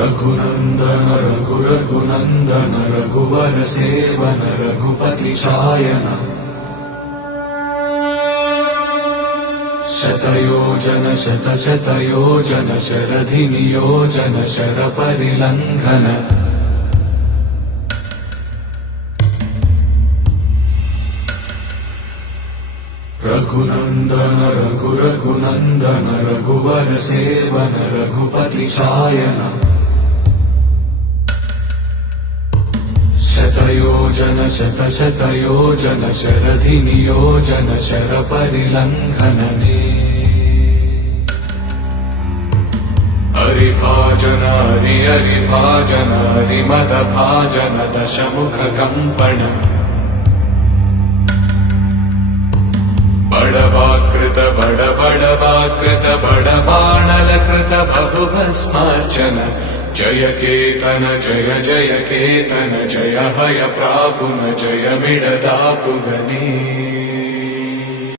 रघुनंदन रघुनंदन रघुवर seven Raghupati चायन शतयोजन शतयोजन शरधि नियोजन sir परिलंघन Raghunandan Raghunandan रघुवर seven Raghupati चायन शतयोजन शतयोजन शरधि नियोजन sir परिलंघनने हरिभाजन हरिभाजन हरिमद भाजन दशमुख कंपन बड़वाकृत बड़वाकृत बड़बाणलकृत बहुभस्मार्चन जय केतन जय केतन जय हय प्रापुन जय मिडदापुगने।